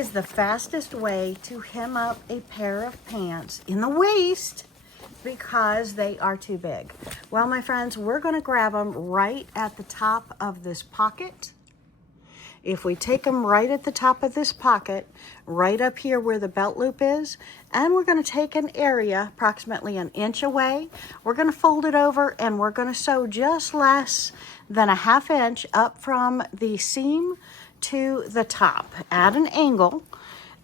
is the fastest way to hem up a pair of pants in the waist because they are too big. Well, my friends, we're going to grab them right at the top of this pocket. If we take them right at the top of this pocket, right up here where the belt loop is, and we're going to take an area approximately an inch away, we're going to fold it over and we're going to sew just less than a ½ inch up from the seam to the top at an angle,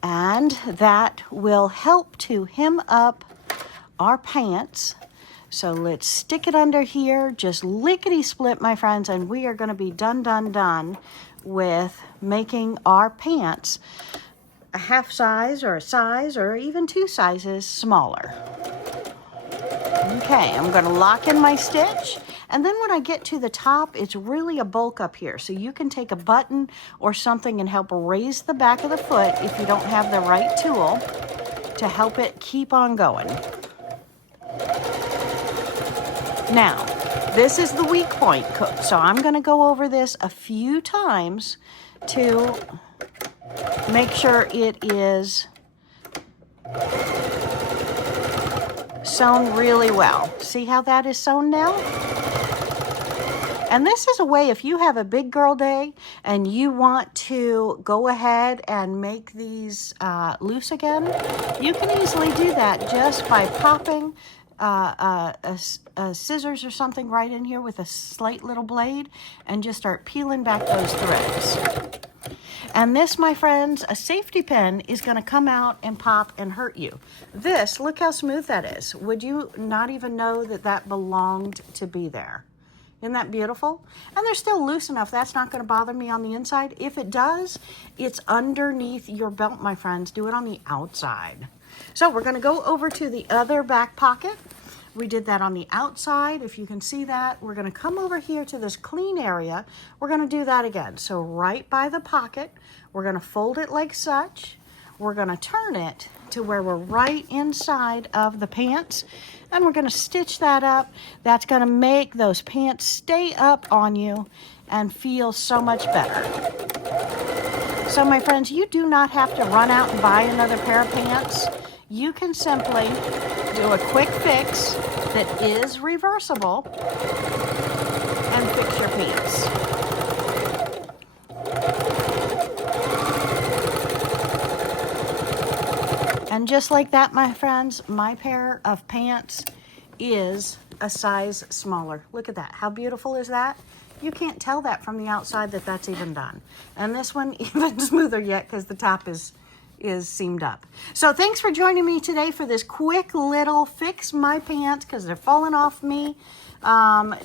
and that will help to hem up our pants. So let's stick it under here, just lickety split, my friends, and we are going to be done with making our pants a ½ size or a size or even 2 sizes smaller. Okay, I'm going to lock in my stitch, and then when I get to the top, it's really a bulk up here, so you can take a button or something and help raise the back of the foot if you don't have the right tool to help it keep on going. Now, this is the weak point, so I'm going to go over this a few times to make sure it is sewn really well. See how that is sewn now? And this is a way, if you have a big girl day and you want to go ahead and make these loose again, you can easily do that just by popping scissors or something right in here with a slight little blade and just start peeling back those threads. And this, my friends, a safety pin is going to come out and pop and hurt you. This, look how smooth that is. Would you not even know that that belonged to be there? Isn't that beautiful? And they're still loose enough. That's not going to bother me on the inside. If it does, it's underneath your belt, my friends. Do it on the outside. So we're going to go over to the other back pocket. We did that on the outside. If you can see that, we're going to come over here to this clean area. We're going to do that again. So right by the pocket, we're going to fold it like such. We're going to turn it to where we're right inside of the pants, and we're going to stitch that up. That's going to make those pants stay up on you and feel so much better. So my friends, you do not have to run out and buy another pair of pants. You can simply do a quick fix that is reversible and fix your pants. And just like that, my friends, my pair of pants is a size smaller. Look at that. How beautiful is that? You can't tell that from the outside that that's even done. And this one even smoother yet because the top is seamed up. So thanks for joining me today for this quick little fix my pants because they're falling off me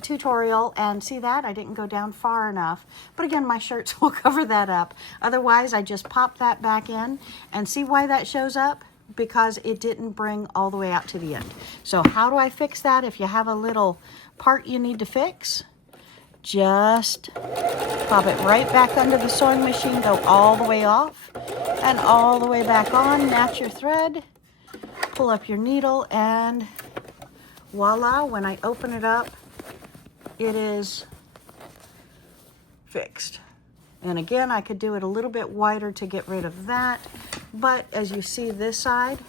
tutorial. And see that? I didn't go down far enough. But again, my shirts will cover that up. Otherwise, I just pop that back in. And see why that shows up? Because it didn't bring all the way out to the end. So how do I fix that? If you have a little part you need to fix, just pop it right back under the sewing machine, go all the way off and all the way back on, match your thread, pull up your needle, and voila, when I open it up, it is fixed. And again, I could do it a little bit wider to get rid of that, but as you see this side,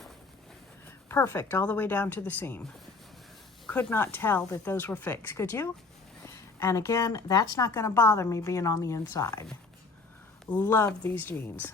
perfect all the way down to the seam. Could not tell that those were fixed, could you? And again, that's not going to bother me being on the inside. Love these jeans.